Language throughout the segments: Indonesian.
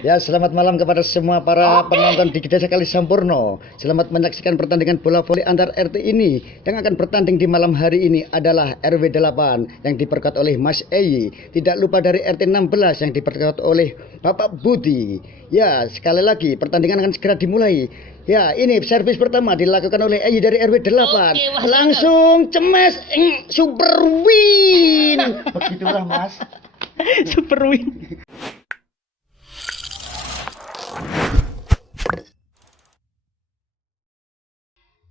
Ya, selamat malam kepada semua para penonton di Desa Kali Sampurno. Selamat menyaksikan pertandingan bola voli antar RT ini. Yang akan bertanding di malam hari ini adalah RW 8 yang diperkuat oleh Mas Eyi. Tidak lupa dari RT 16 yang diperkuat oleh Bapak Budi. Ya, sekali lagi pertandingan akan segera dimulai. Ya, ini servis pertama dilakukan oleh Eyi dari RW 8. Oke, langsung cemes super win. Begitulah, Mas. Super win.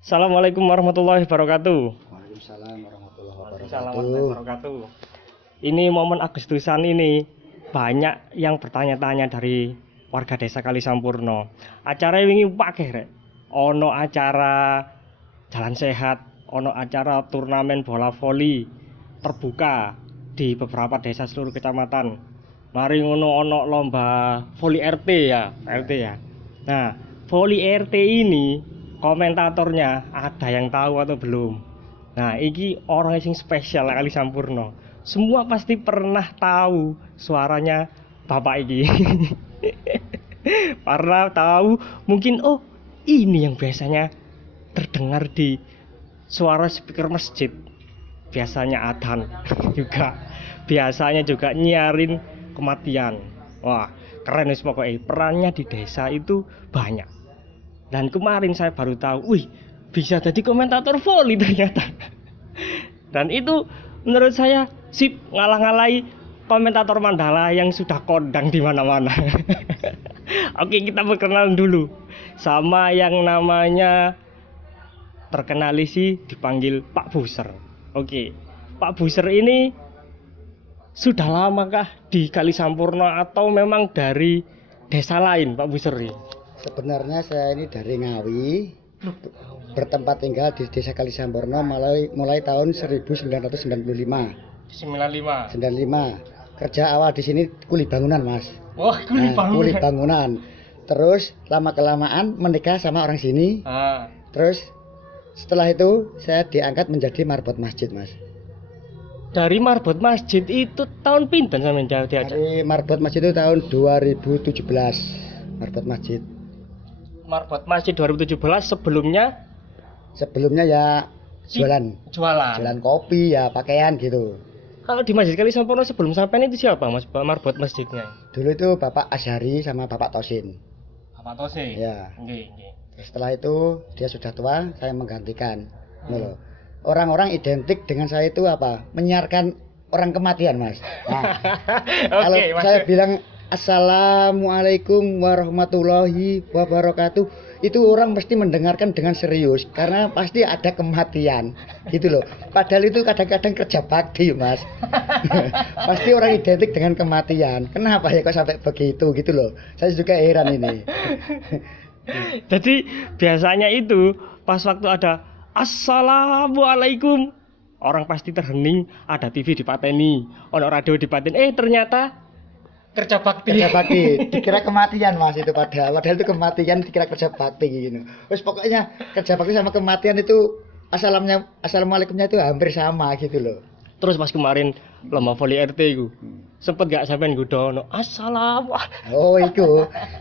Assalamualaikum warahmatullahi wabarakatuh. Waalaikumsalam warahmatullahi Waalaikumsalam wabarakatuh. warahmatullahi wabarakatuh. Ini momen Agustusan ini banyak yang bertanya-tanya dari warga desa Kali Sampurno. Acara wingi akeh rek. Ono acara jalan sehat, ono acara turnamen bola voli terbuka di beberapa desa seluruh kecamatan. Mari ngono ono lomba voli RT ya, RT ya. Nah, voli RT ini komentatornya ada yang tahu atau belum? Nah, iki orang yang spesial Kali Sampurno. Semua pasti pernah tahu suaranya bapak iki. Pernah tahu mungkin ini yang biasanya terdengar di suara speaker masjid. Biasanya adzan juga. Biasanya juga nyiarin kematian. Wah, keren wis pokoknya. Perannya di desa itu banyak. Dan kemarin saya baru tahu, wih, bisa jadi komentator voli ternyata. Dan itu menurut saya sip ngalah-ngalahi komentator Mandala yang sudah kondang di mana-mana. Oke, kita perkenalan dulu sama yang namanya terkenali sih dipanggil Pak Buser. Oke, Pak Buser ini sudah lamakah di Kali Sampurno atau memang dari desa lain Pak Buser ini? Sebenarnya saya ini dari Ngawi, bertempat tinggal di Desa Kali Sampurno mulai tahun 1995. 95. Kerja awal di sini kuli bangunan, Mas. Wah, kuli bangunan. Kuli bangunan. Terus lama-kelamaan menikah sama orang sini. Terus setelah itu saya diangkat menjadi marbot masjid, Mas. Dari marbot masjid itu tahun pinten sampean diajak? Dari marbot masjid itu tahun 2017. Marbot masjid. Marbot masjid 2017 Sebelumnya ya jualan kopi ya, pakaian gitu. Kalau di Masjid Kali Sampurno sebelum sampean itu siapa Mas marbot masjidnya? Dulu itu Bapak Asyari sama Bapak Tosin. Bapak Tosin. Ya. Nggih. Setelah itu dia sudah tua, saya menggantikan. Orang-orang identik dengan saya itu apa? Menyiarkan orang kematian, Mas. Nah, kalau saya bilang Assalamualaikum warahmatullahi wabarakatuh, itu orang mesti mendengarkan dengan serius karena pasti ada kematian gitu loh. Padahal itu kadang-kadang kerja bakti, Mas. Pasti orang identik dengan kematian. Kenapa ya kok sampai begitu gitu loh. Saya juga heran ini. Jadi biasanya itu pas waktu ada Assalamualaikum, orang pasti terhening, ada TV dipateni, ono radio dipateni, ternyata kerja bakti. Dikira kematian, Mas, itu padahal itu kematian dikira kerja bakti gitu. Terus pokoknya kerja bakti sama kematian itu assalamualaikumnya itu hampir sama gitu loh. Terus pas kemarin lomba voli RT itu sempet gak sampean nggono assalamualaikum. Oh,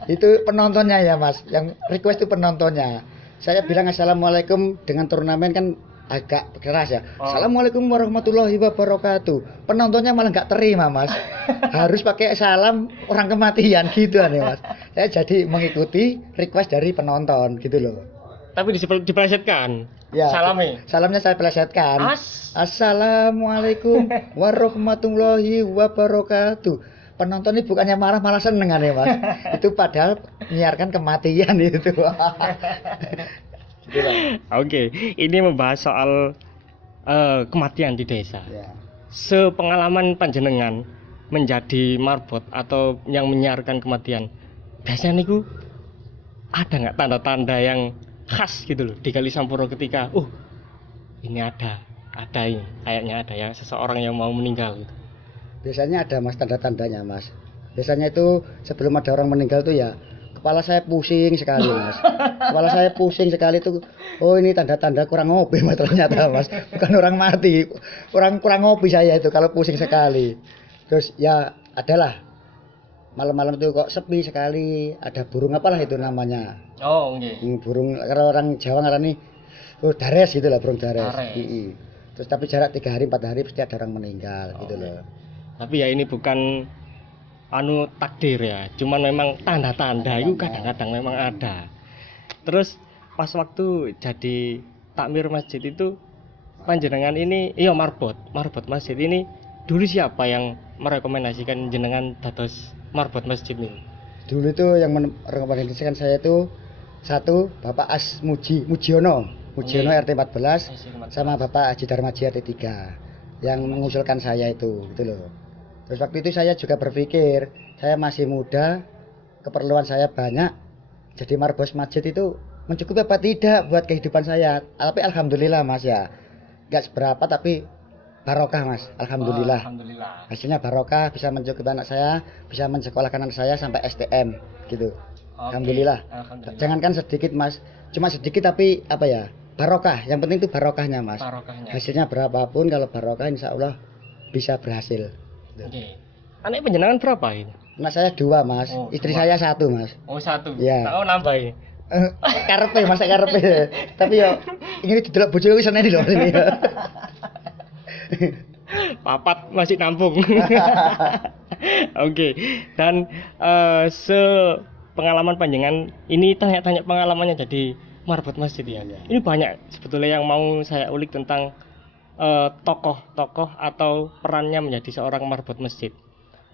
itu penontonnya ya, Mas. Yang request itu penontonnya. Saya bilang assalamualaikum dengan turnamen kan agak keras ya. Assalamualaikum warahmatullahi wabarakatuh. Penontonnya malah nggak terima, Mas. Harus pakai salam orang kematian gitu nih, Mas. Saya jadi mengikuti request dari penonton gitu loh. Tapi dipelesetkan. Ya, salamnya saya pelesetkan. Assalamualaikum warahmatullahi wabarakatuh. Penonton ini bukannya marah malah seneng ya, Mas. Itu padahal menyiarkan kematian itu. Oke, ini membahas soal kematian di desa. Ya. Sepengalaman panjenengan menjadi marbot atau yang menyiarkan kematian, biasanya niku ada nggak tanda-tanda yang khas gitu loh di Kali Sampurno ketika ini ada ini kayaknya ada ya seseorang yang mau meninggal gitu. Biasanya ada, Mas, tanda-tandanya, Mas. Biasanya itu sebelum ada orang meninggal tuh ya kepala saya pusing sekali, Mas. Kepala saya pusing sekali tuh. Oh, ini tanda-tanda kurang ngopi, Mas, ternyata, Mas. Bukan orang mati. Kurang ngopi saya itu kalau pusing sekali. Terus ya adalah malam-malam itu kok sepi sekali, ada burung apalah itu namanya. Oh, nggih. Burung kalau orang Jawa ngarani dares gitu lah, burung dares. Dares. Terus tapi jarak 3 hari 4 hari pasti ada orang meninggal gitu loh. Tapi ya ini bukan takdir ya, cuman memang tanda-tanda itu kadang-kadang memang ada. Terus pas waktu jadi takmir masjid itu panjenengan ini marbot masjid ini dulu siapa yang merekomendasikan jenengan dados marbot masjid ini? Dulu itu yang merekomendasikan saya itu satu Bapak Mujiono RT 14 sama Bapak Haji Darmaji RT 3 yang mengusulkan saya itu gitu loh. Terus waktu itu saya juga berpikir saya masih muda, keperluan saya banyak, jadi marbot masjid itu mencukupi apa tidak buat kehidupan saya. Tapi alhamdulillah Mas ya, nggak seberapa tapi barokah Mas, alhamdulillah. Alhamdulillah. Hasilnya barokah, bisa mencukupi anak saya, bisa mensekolahkan anak saya sampai STM gitu. Alhamdulillah. Jangankan sedikit Mas, cuma sedikit tapi apa ya, barokah. Yang penting itu barokahnya Mas. Hasilnya berapapun kalau barokah insya Allah bisa berhasil. Oke. Anak penjenengan berapa ini? Anak saya 2 Mas, istri saya 1 Mas. Oh 1. Ya. Oh nambah ini. Karepe Mas, karepe. Tapi yo ini didelok bojoku wis seneni lho ini. Papat masih nampung. Oke. Dan pengalaman panjenengan ini tanya-tanya pengalamannya jadi marbot masjid ya. Ini banyak sebetulnya yang mau saya ulik tentang tokoh-tokoh atau perannya menjadi seorang marbot masjid.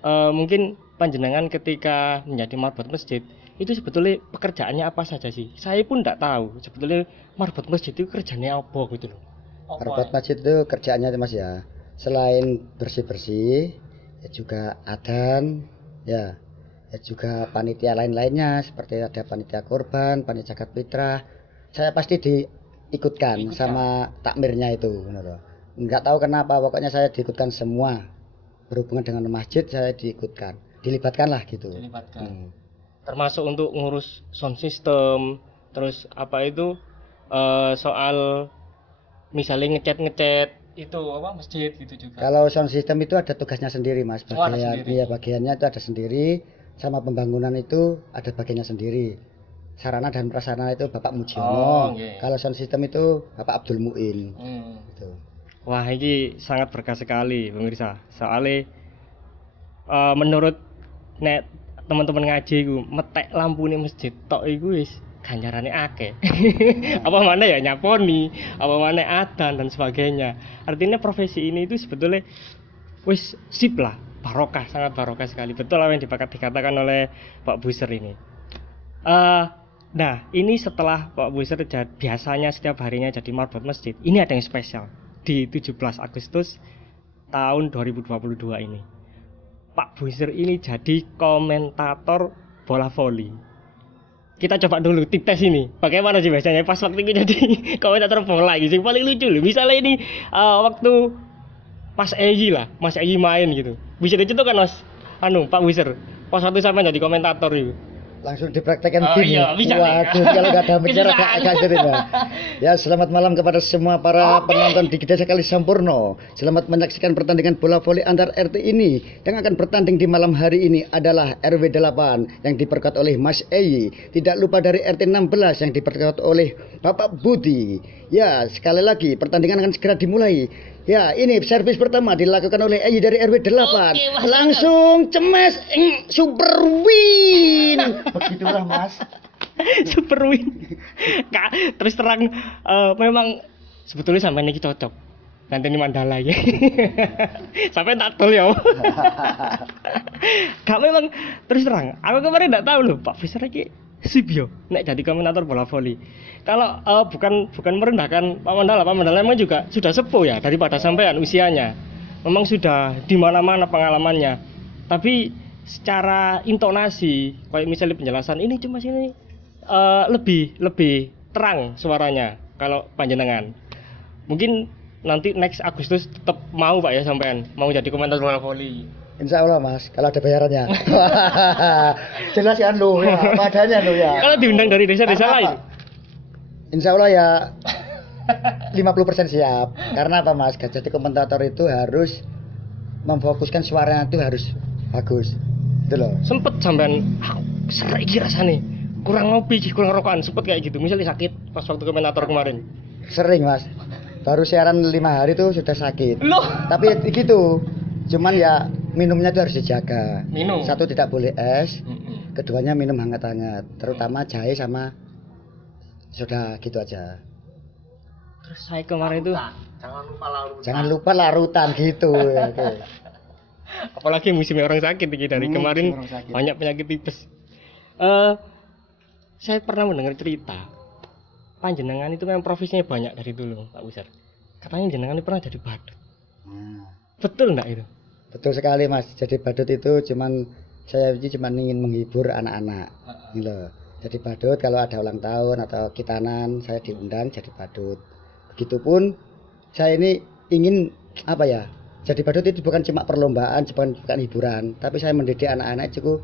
Mungkin panjenengan ketika menjadi marbot masjid itu sebetulnya pekerjaannya apa saja sih? Saya pun tidak tahu sebetulnya marbot masjid itu kerjanya apa gitu loh. Marbot masjid itu kerjaannya Mas ya, selain bersih-bersih ya juga adzan ya juga panitia lain-lainnya seperti ada panitia kurban, panitia zakat fitrah. Saya pasti diikutkan sama takmirnya itu, enggak tahu kenapa pokoknya saya diikutkan semua berhubungan dengan masjid, saya dilibatkan lah gitu. Termasuk untuk ngurus sound system, terus apa itu soal misalnya ngecat itu apa masjid gitu juga. Kalau sound system itu ada tugasnya sendiri Mas, bagiannya itu ada sendiri, sama pembangunan itu ada bagiannya sendiri. Sarana dan prasarana itu Bapak Mujiono. Kalau sound system itu Bapak Abdul Muin. Gitu. Wah, ini sangat berkah sekali pemirsa. Soalnya menurut teman-teman ngaji iku metek lampune masjid tok iku wis ganjarane akeh. Apa mana ya nyaponi, apa mana adzan dan sebagainya. Artinya profesi ini itu sebetulnya wis sip lah, barokah, sangat barokah sekali. Betul apa yang dikatakan oleh Pak Buser ini. Nah, ini setelah Pak Buser biasanya setiap harinya jadi marbot masjid. Ini ada yang spesial di 17 Agustus tahun 2022 ini. Pak Buser ini jadi komentator bola voli. Kita coba dulu tip tes ini. Bagaimana sih biasanya pas waktu itu jadi komentator bola gitu. Paling lucu loh. Misalnya ini waktu Mas Egy main gitu. Bisa dicontohkan Mas Pak Buser. Pas waktu sampai jadi komentator itu. Langsung dipraktekkan gini. Iya, bisa. Waduh, kalau nggak ada bicara agak sering ya. Selamat malam kepada semua para penonton di Desa Kali Sampurno. Selamat menyaksikan pertandingan bola voli antar RT ini. Yang akan bertanding di malam hari ini adalah RW 8 yang diperkuat oleh Mas Egy. Tidak lupa dari RT 16 yang diperkuat oleh Bapak Budi. Ya, sekali lagi pertandingan akan segera dimulai. Ya, ini servis pertama dilakukan oleh Egy dari RW 8. Oke, langsung cemes super win. Begitulah Mas. Super win. Kak, terus terang memang sebetulnya sampai ini cocok. Nanti ini Mandala ya. Sampai tak tol ya. Kak memang terus terang. Aku kemarin enggak tahu loh Pak Fisher iki sip yo nek jadi komentator bola voli. Kalau bukan merendahkan Pak Mandala memang juga sudah sepuh ya daripada sampean usianya. Memang sudah di mana-mana pengalamannya. Tapi secara intonasi, kayak misalnya penjelasan ini cuma sini lebih terang suaranya kalau panjenengan. Mungkin nanti next Agustus tetap mau Pak ya sampean mau jadi komentator bola voli. Insya Allah Mas, kalau ada bayarannya. Jelas ya lo ya, padanya lo ya. Kalau diundang dari desa-desa lain. Insya Allah ya 50% siap. Karena apa Mas? Jadi komentator itu harus memfokuskan suaranya itu harus bagus. Itu loh. Sempet sampean serak iki rasane. Kurang ngopi, kurang rokokan, sempet kayak gitu. Misalnya sakit pas waktu komentator kemarin. Sering Mas. Baru siaran 5 hari tuh sudah sakit. Loh. Tapi gitu. Cuman ya minumnya tuh harus dijaga. Minum. Satu tidak boleh es. Keduanya minum hangat-hangat, terutama jahe sama soda gitu aja. Terus saya kemarin itu Jangan lupa larutan gitu. Okay. Apalagi musimnya orang sakit iki dari kemarin banyak penyakit tipes. Saya pernah mendengar cerita panjenengan itu memang profesinya banyak dari dulu Pak Besar. Katanya jenengan itu pernah jadi badut. Betul enggak itu? Betul sekali Mas. Jadi badut itu saya cuma ingin menghibur anak-anak. Gitu. Jadi badut kalau ada ulang tahun atau kitanan saya diundang jadi badut. Begitupun saya ini ingin apa ya? Jadi badut itu bukan cuma perlombaan, bukan hiburan, tapi saya mendidik anak-anak cukup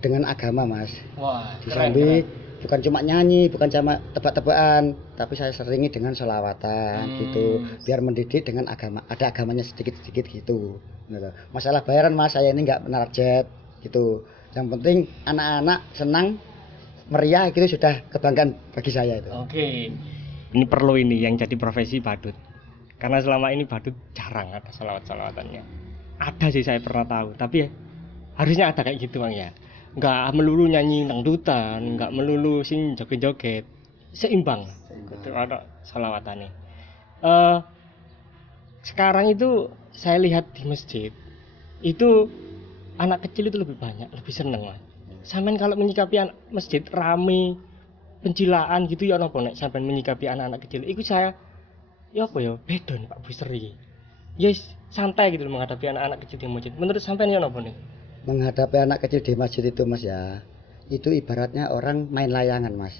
dengan agama Mas. Wah, Disambi bukan cuma nyanyi, bukan cuma tebak-tebakan, tapi saya seringi dengan sholawatan gitu, biar mendidik dengan agama, ada agamanya sedikit-sedikit gitu. Masalah bayaran Mas, saya ini nggak menarget gitu. Yang penting anak-anak senang, meriah gitu sudah kebanggaan bagi saya itu. Oke. Ini perlu ini yang jadi profesi badut. Karena selama ini badut jarang ada sholawat-sholawatannya. Ada sih saya pernah tahu, tapi ya, harusnya ada kayak gitu Bang ya. Nggak melulu nyanyi dangdutan, nggak melulu sing joget-joget, seimbang. Itu ada sholawatannya. Sekarang itu saya lihat di masjid itu anak kecil itu lebih banyak, lebih seneng lah. Sampean kalau menyikapi masjid rame, pencilaan gitu ya napa nek sampean menyikapi anak-anak kecil. Iku saya ya apa ya beda nih Pak Buster iki. Yes, santai gitu menghadapi anak-anak kecil di masjid. Menurut sampean ya napa nih? Menghadapi anak kecil di masjid itu Mas ya, itu ibaratnya orang main layangan Mas.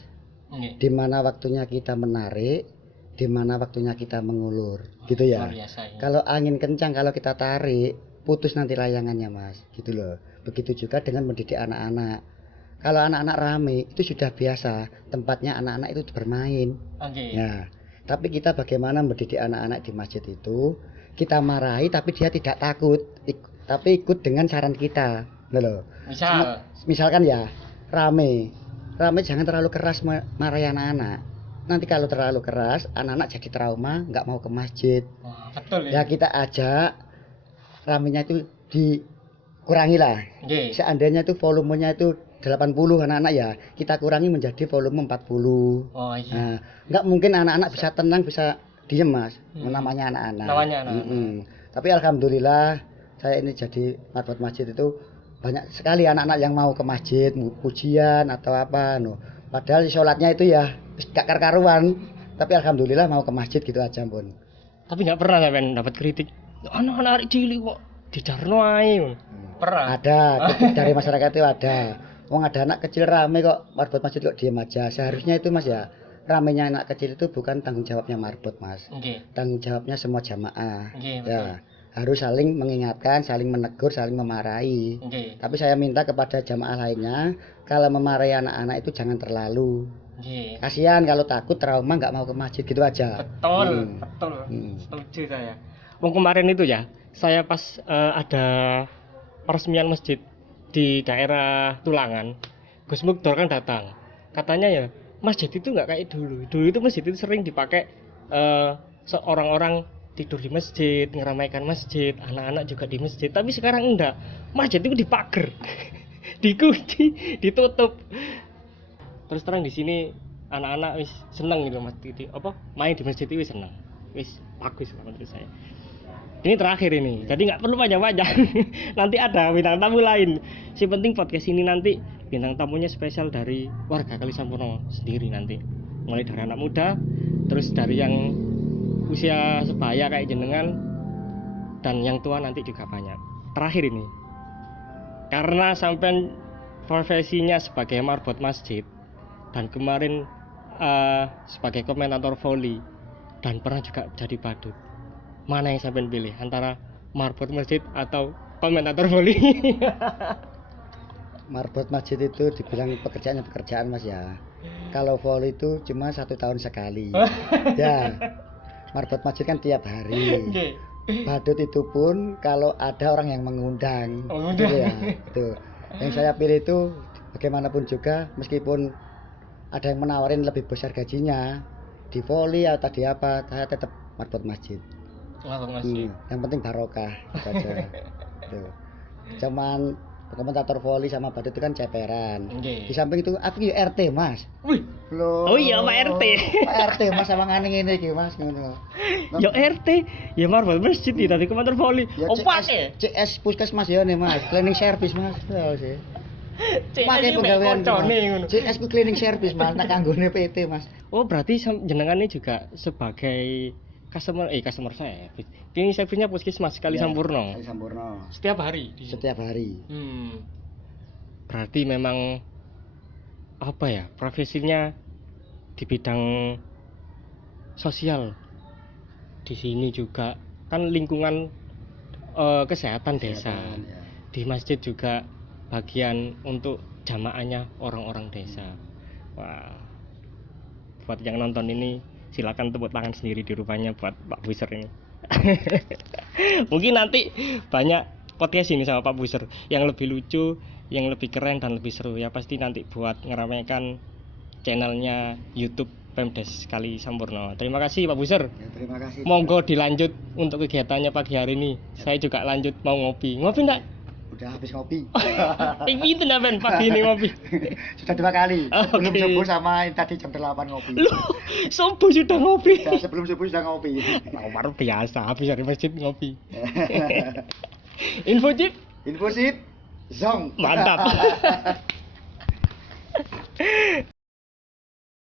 Di mana waktunya kita menarik, di mana waktunya kita mengulur, gitu ya. Biasa, ya. Kalau angin kencang, kalau kita tarik, putus nanti layangannya Mas, gitu loh. Begitu juga dengan mendidik anak-anak. Kalau anak-anak rame, itu sudah biasa, tempatnya anak-anak itu bermain. Ya, tapi kita bagaimana mendidik anak-anak di masjid itu, kita marahi tapi dia tidak takut. Tapi ikut dengan saran kita, loh. Misalkan ya, rame jangan terlalu keras marahi anak-anak. Nanti kalau terlalu keras, anak-anak jadi trauma, nggak mau ke masjid. Betul ya. Kita ajak, ramenya itu dikurangi lah. Seandainya itu volumenya itu 80 anak-anak ya, kita kurangi menjadi volume 40. Nah, nggak mungkin anak-anak bisa tenang, bisa diem Mas. Namanya anak-anak. Tapi alhamdulillah saya ini jadi marbot masjid itu banyak sekali anak-anak yang mau ke masjid, pujian atau apa padahal sholatnya itu ya gak karuan, tapi alhamdulillah mau ke masjid gitu aja pun. Tapi nggak pernah sampean dapat kritik anak-anak cilik kok dijarno ae. Pernah ada kritik dari masyarakat itu ada. Wong ada anak kecil rame kok marbot masjid kok diem aja. Seharusnya itu Mas ya, ramenya anak kecil itu bukan tanggung jawabnya marbot Mas. Tanggung jawabnya semua jamaah. Ya. Harus saling mengingatkan, saling menegur, saling memarahi. Tapi saya minta kepada jamaah lainnya, kalau memarahi anak-anak itu jangan terlalu. Kasihan kalau takut trauma nggak mau ke masjid gitu aja. Betul. Setuju saya. Kemarin itu ya, saya pas ada peresmian masjid di daerah Tulangan, Gus Mukdor kan datang. Katanya ya, masjid itu nggak kayak dulu. Dulu itu masjid itu sering dipakai orang-orang tidur di masjid, ngeramaikan masjid, anak-anak juga di masjid. Tapi sekarang enggak. Masjid itu dipager, dikunci, ditutup. Terus terang di sini anak-anak wis seneng gitu Mas. Main di masjid itu seneng. Wis bagus menurut saya. Ini terakhir ini. Jadi nggak perlu panjang-panjang. Nanti ada bintang tamu lain. Si penting podcast ini nanti bintang tamunya spesial dari warga Kalisampurno sendiri nanti. Mulai dari anak muda, terus dari yang usia sebaya kayak jenengan, dan yang tua nanti juga banyak. Terakhir ini, karena sampai profesinya sebagai marbot masjid dan kemarin sebagai komentator voli dan pernah juga jadi badut, mana yang sampai pilih antara marbot masjid atau komentator voli? Marbot masjid itu dibilang pekerjaan Mas ya. Kalau voli itu cuma 1 tahun sekali. Ya. Marbot masjid kan tiap hari. Badut itu pun kalau ada orang yang mengundang. Gitu ya. Itu. Yang saya pilih itu bagaimanapun juga, meskipun ada yang menawarin lebih besar gajinya di voli atau di apa, saya tetap marbot masjid. Yang penting barokah gitu aja. Tuh. Cuman komentator voli sama badut itu kan ceperan. Di samping itu aku ya RT Mas. Wih. Loh. Oh iya Pak RT. Pak RT Mas sama ngene ngene iki Mas ngono. Ya RT, ya marbot masjid iki tadi komentar voli. Ya CS Puskesmas ya nih Mas, cleaning service Mas. Ya sih. Pakai pegawaian CS ku cleaning service Mas, nak kanggone PT Mas. Oh berarti jenengan ini juga sebagai customer service. Cleaning service-nya Puskesmas Kali Sampurno. Kali Sampurno. Setiap hari. Setiap hari. Berarti memang apa ya, profesinya di bidang sosial. Di sini juga kan lingkungan kesehatan desa. Ya. Di masjid juga bagian untuk jamaahnya orang-orang desa. Wah, buat yang nonton ini silakan tepuk tangan sendiri di rumahnya buat Pak Buser ini. Mungkin nanti banyak podcast ini sama Pak Buser yang lebih lucu, yang lebih keren dan lebih seru ya, pasti nanti buat ngeramaikan channelnya YouTube Pemdes Kali Sampurno. Terima kasih Pak Buser. Ya, terima kasih. Monggo dilanjut untuk kegiatannya pagi hari ini. Saya juga lanjut mau ngopi. Ngopi enggak? Udah habis ngopi. Itu Ben pagi ini ngopi. Sudah 2 kali. Sebelum Oke. subuh sama tadi jam 8 ngopi. Loh, subuh sudah ngopi. Ya, sebelum subuh sudah ngopi. Luar biasa, habis dari masjid ngopi. Info Cip. Info sip. Zong. Mantap.